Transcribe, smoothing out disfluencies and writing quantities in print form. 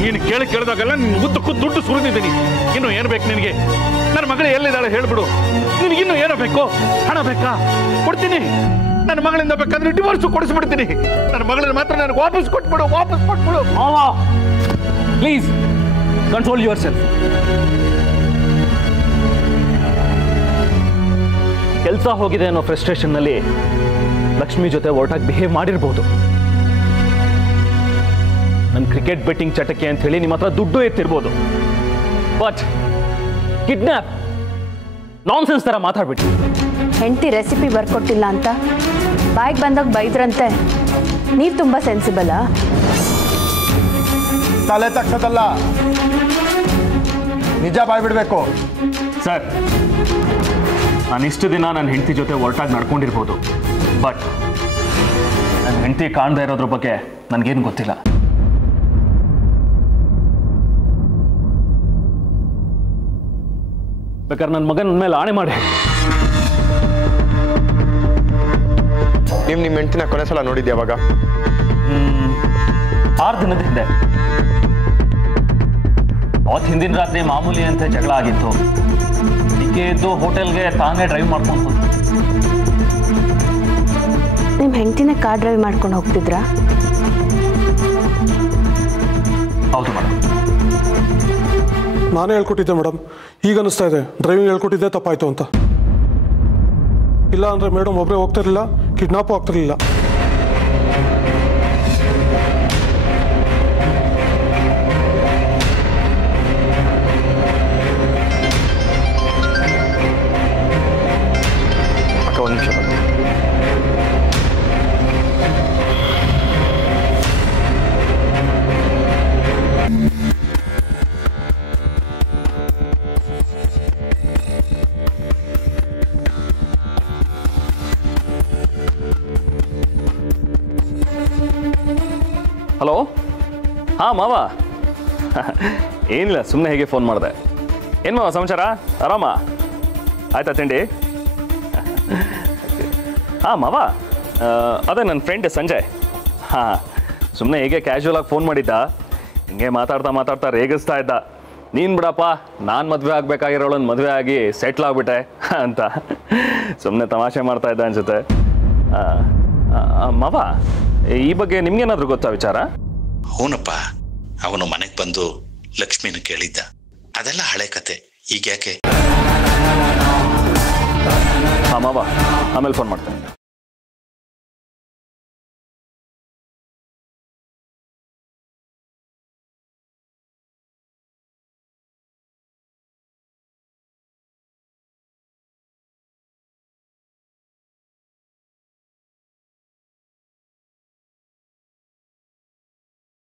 ನೀನು ಕೇಳಿದಾಗೆಲ್ಲ ನಿನ್ನ ಉದ್ದಕ್ಕೂ ದುಡ್ಡು ಸುರಿದಿದ್ದೀನಿ. ಇನ್ನು ಏನು ಬೇಕು ನಿನಗೆ? ನನ್ನ ಮಗಳು ಎಲ್ಲಿದ್ದಾಳೆ ಹೇಳ್ಬಿಡು. ನಿನಗಿನ್ನು ಏನೋ ಬೇಕು? ಹಣ ಬೇಕಾ? ಕೊಡ್ತೀನಿ. ನನ್ನ ಮಗಳಿಂದ ಬೇಕಾದ್ರೆ ಡಿವೋರ್ಸ್ ಕೊಡಿಸ್ಬಿಡ್ತೀನಿ. ನನ್ನ ಮಗಳನ್ನ ಮಾತ್ರ ನನಗೆ ವಾಪಸ್ ಕೊಟ್ಬಿಡು. Please control yourself. ಕೆಲಸ ಹೋಗಿದೆ ಅನ್ನೋ ಫ್ರಸ್ಟ್ರೇಷನ್ನಲ್ಲಿ ಲಕ್ಷ್ಮಿ ಜೊತೆ ಒರಟಾಗಿ ಬಿಹೇವ್ ಮಾಡಿರ್ಬೋದು. ನನ್ನ ಕ್ರಿಕೆಟ್ ಬೆಟ್ಟಿಂಗ್ ಚಟಕ್ಕೆ ಅಂತ ಹೇಳಿ ನಿಮ್ಮ ಹತ್ರ ದುಡ್ಡು ಎತ್ತಿರ್ಬೋದು. ಬಟ್ ಕಿಡ್ನಾಪ್ ನಾನ್ಸೆನ್ಸ್ ತರ ಮಾತಾಡ್ಬಿಟ್ಟು ಹೆಂಡತಿ ರೆಸಿಪಿ ಬರ್ಕೊಟ್ಟಿಲ್ಲ ಅಂತ ಬಾಯಿಗೆ ಬಂದಾಗ ಬೈದ್ರಂತೆ. ನೀವು ತುಂಬಾ ಸೆನ್ಸಿಬಲ್. ತಲೆ ತಗ್ಸೋದಲ್ಲ, ನಿಜ ಬಾಯ್ಬಿಡ್ಬೇಕು. ಸರ್, ನಾನು ಇಷ್ಟು ದಿನ ನನ್ನ ಹೆಂಡತಿ ಜೊತೆ ಒರಟಾಗಿ ನಡ್ಕೊಂಡಿರ್ಬೋದು. ಬಟ್ ನನ್ನ ಹೆಂಡತಿ ಕಾಣದೇ ಇರೋದ್ರ ಬಗ್ಗೆ ನನಗೇನು ಗೊತ್ತಿಲ್ಲ. ಬೇಕಾದ್ರೆ ನನ್ನ ಮಗನ ಮೇಲೆ ಆಣೆ ಮಾಡಿ. ನಿಮ್ಮ ಹೆಂಡತಿನ ಕೊನೆ ಸಲ ನೋಡಿದ್ದೆ ಯಾವಾಗ? 6 ದಿನದ ಹಿಂದೆ. ಅವತ್ತು ಹಿಂದಿನ ರಾತ್ರಿ ಮಾಮೂಲಿ ಅಂತ ಜಗಳ ಆಗಿತ್ತು. ಇದಕ್ಕೆ ಎದ್ದು ಹೋಟೆಲ್ಗೆ ತಾನೇ ಡ್ರೈವ್ ಮಾಡ್ಕೊಂಡು ಹೋದ್ರು. ನಿಮ್ಮ ಹೆಂಡತಿನ ಕಾರ್ ಡ್ರೈವ್ ಮಾಡ್ಕೊಂಡು ಹೋಗ್ತಿದ್ರಾ? ಹೌದು ಮೇಡಮ್. ನಾನೇ ಹೇಳ್ಕೊಟ್ಟಿದ್ದೆ ಮೇಡಮ್. ಈಗ ಅನಿಸ್ತಾ ಇದೆ ಡ್ರೈವಿಂಗ್ ಹೇಳ್ಕೊಟ್ಟಿದ್ದೆ ತಪ್ಪಾಯ್ತು ಅಂತ. ಇಲ್ಲ ಅಂದರೆ ಮೇಡಮ್ ಒಬ್ಬರೇ ಹೋಗ್ತಿರ್ಲಿಲ್ಲ, ಕಿಡ್ನಾಪು ಆಗ್ತಿರ್ಲಿಲ್ಲ. ಅಕ್ಕ ಒಂದು ನಿಮಿಷ. ಹಲೋ. ಹಾಂ ಮಾವ, ಏನಿಲ್ಲ, ಸುಮ್ಮನೆ ಹೇಗೆ ಫೋನ್ ಮಾಡಿದೆ. ಏನು ಮಾವ ಸಮಾಚಾರ? ಆರಾಮ? ಆಯ್ತಾ ತಿಂಡಿ? ಹಾಂ ಮಾವ, ಅದೇ ನನ್ನ ಫ್ರೆಂಡ್ ಸಂಜಯ್. ಹಾಂ, ಸುಮ್ಮನೆ ಹೇಗೆ ಕ್ಯಾಶುವಲ್ ಆಗಿ ಫೋನ್ ಮಾಡಿದ್ದ. ಹಿಂಗೆ ಮಾತಾಡ್ತಾ ರೇಗಿಸ್ತಾ ಇದ್ದ. ನೀನು ಬಿಡಪ್ಪ, ನಾನು ಮದುವೆ ಆಗಬೇಕಾಗಿರೋಳನ್ನು ಮದುವೆ ಆಗಿ ಸೆಟ್ಲ್ ಆಗಿಬಿಟ್ಟೆ ಅಂತ ಸುಮ್ಮನೆ ತಮಾಷೆ ಮಾಡ್ತಾ ಇದ್ದ ಅನ್ಸುತ್ತೆ. ಮಾವ, ಈ ಬಗ್ಗೆ ನಿಮ್ಗೇನಾದ್ರೂ ಗೊತ್ತಾ ವಿಚಾರ? ಹೂನಪ್ಪ, ಅವನು ಮನೆಗೆ ಬಂದು ಲಕ್ಷ್ಮಿನ ಕೇಳಿದ್ದ. ಅದೆಲ್ಲ ಹಳೆ ಕತೆ, ಈಗ ಯಾಕೆ? ಹಾಂ ಮಾವ, ಆಮೇಲೆ ಫೋನ್ ಮಾಡ್ತೇನೆ.